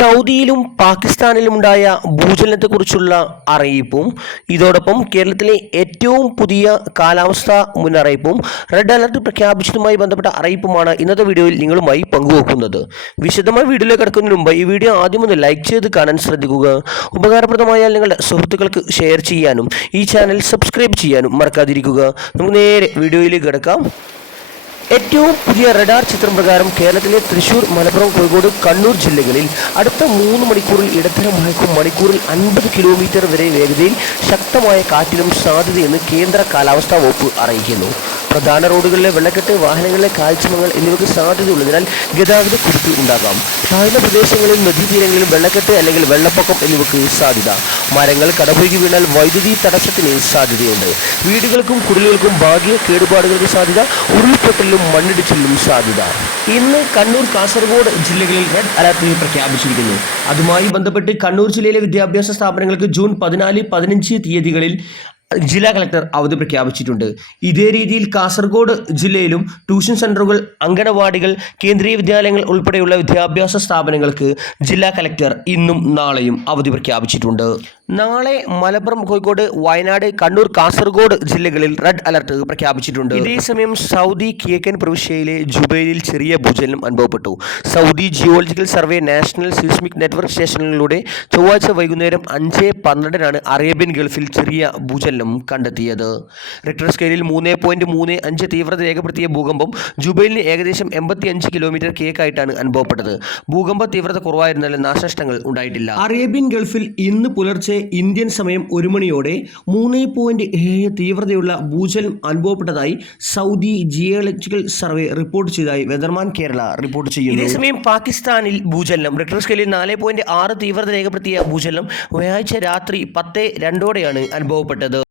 സൗദിയിലും പാകിസ്ഥാനിലുമുണ്ടായ ഭൂചലനത്തെക്കുറിച്ചുള്ള അറിയിപ്പും ഇതോടൊപ്പം കേരളത്തിലെ ഏറ്റവും പുതിയ കാലാവസ്ഥാ മുന്നറിയിപ്പും റെഡ് അലർട്ട് പ്രഖ്യാപിച്ചതുമായി ബന്ധപ്പെട്ട അറിയിപ്പുമാണ് ഇന്നത്തെ വീഡിയോയിൽ നിങ്ങളുമായി പങ്കുവെക്കുന്നത്. വിശദമായ വീഡിയോയിലേക്ക് കടക്കുന്നതിന് മുമ്പ് ഈ വീഡിയോ ആദ്യം ഒന്ന് ലൈക്ക് ചെയ്ത് കാണാൻ ശ്രദ്ധിക്കുക. ഉപകാരപ്രദമായാൽ നിങ്ങളുടെ സുഹൃത്തുക്കൾക്ക് ഷെയർ ചെയ്യാനും ഈ ചാനൽ സബ്സ്ക്രൈബ് ചെയ്യാനും മറക്കാതിരിക്കുക. നമുക്ക് നേരെ വീഡിയോയിലേക്ക് കിടക്കാം. ഏറ്റവും പുതിയ റഡാർ ചിത്രം പ്രകാരം കേരളത്തിലെ തൃശൂർ, മലപ്പുറം, കോഴിക്കോട്, കണ്ണൂർ ജില്ലകളിൽ അടുത്ത 3 മണിക്കൂറിൽ ഇടത്തരം മഴയ്ക്കും മണിക്കൂറിൽ 50 കിലോമീറ്റർ വരെ വേഗതയിൽ ശക്തമായ കാറ്റിനും സാധ്യതയെന്ന് കേന്ദ്ര കാലാവസ്ഥാ വകുപ്പ് അറിയിക്കുന്നു. പ്രധാന റോഡുകളിലെ വെള്ളക്കെട്ട്, വാഹനങ്ങളിലെ കാൽച്ചിമങ്ങൾ എന്നിവയ്ക്ക് സാധ്യതയുള്ളതിനാൽ ഗതാഗത കുരുക്ക് ഉണ്ടാകാം. താഴ്ന്ന പ്രദേശങ്ങളിലും നദീതീരങ്ങളിലും വെള്ളക്കെട്ട് അല്ലെങ്കിൽ വെള്ളപ്പൊക്കം എന്നിവയ്ക്ക് സാധ്യത. മരങ്ങൾ കടപുഴകി വീണാൽ വൈദ്യുതി തടസ്സത്തിന് സാധ്യതയുണ്ട്. വീടുകൾക്കും കുടിലുകൾക്കും ഭാഗിക കേടുപാടുകൾക്ക് സാധ്യത. ഉരുൾപൊട്ടലിലും മണ്ണിടിച്ചിലിനും സാധ്യത. ഇന്ന് കണ്ണൂർ, കാസർഗോഡ് ജില്ലകളിൽ റെഡ് അലർട്ട് പ്രഖ്യാപിച്ചിരിക്കുന്നു. അതുമായി ബന്ധപ്പെട്ട് കണ്ണൂർ ജില്ലയിലെ വിദ്യാഭ്യാസ സ്ഥാപനങ്ങൾക്ക് ജൂൺ 14, 15 തീയതികളിൽ ജില്ലാ കളക്ടർ അവധി പ്രഖ്യാപിച്ചിട്ടുണ്ട്. ഇതേ രീതിയിൽ കാസർഗോഡ് ജില്ലയിലും ട്യൂഷൻ സെൻ്ററുകൾ, അങ്കണവാടികൾ, കേന്ദ്രീയ വിദ്യാലയങ്ങൾ ഉൾപ്പെടെയുള്ള വിദ്യാഭ്യാസ സ്ഥാപനങ്ങൾക്ക് ജില്ലാ കളക്ടർ ഇന്നും നാളെയും അവധി പ്രഖ്യാപിച്ചിട്ടുണ്ട്. നാളെ മലപ്പുറം, കോഴിക്കോട്, വയനാട്, കണ്ണൂർ, കാസർഗോഡ് ജില്ലകളിൽ റെഡ് അലർട്ട് പ്രഖ്യാപിച്ചിട്ടുണ്ട്. ഇതേസമയം സൗദി കിഴക്കൻ പ്രവിശ്യയിലെ ജുബൈലിൽ ചെറിയ ഭൂചലനം അനുഭവപ്പെട്ടു. Saudi Geological Survey National Seismic Network സ്റ്റേഷനിലൂടെ ചൊവ്വാഴ്ച വൈകുന്നേരം 5:12 അറേബ്യൻ ഗൾഫിൽ ചെറിയ ഭൂചലനം കണ്ടെത്തിയത്. റിക്ടർ സ്കെയിലിൽ 3.35 തീവ്രത രേഖപ്പെടുത്തിയ ഭൂകമ്പം ജുബൈലിന് ഏകദേശം 85 കിലോമീറ്റർ കിഴക്കായിട്ടാണ് അനുഭവപ്പെട്ടത്. ഭൂകമ്പ തീവ്രത കുറവായിരുന്നാലും നാശനഷ്ടങ്ങൾ ഉണ്ടായിട്ടില്ല. അറേബ്യൻ ഗൾഫിൽ ഇന്ന് പുലർച്ചെ ഇന്ത്യൻ സമയം 1 മണിയോടെ 3.7 തീവ്രതയുള്ള ഭൂചലനം അനുഭവപ്പെട്ടതായി സൗദി ജിയോളജിക്കൽ സർവേ റിപ്പോർട്ട് ചെയ്തതായി വെതർമാൻ കേരള റിപ്പോർട്ട് ചെയ്യുന്നു. ഇതേസമയം പാകിസ്ഥാനിൽ ഭൂചലനം. റിക്ടർ സ്കെയിലിൽ 4.6 തീവ്രത രേഖപ്പെടുത്തിയ ഭൂചലനം വ്യാഴാഴ്ച രാത്രി 10:02 അനുഭവപ്പെട്ടത്.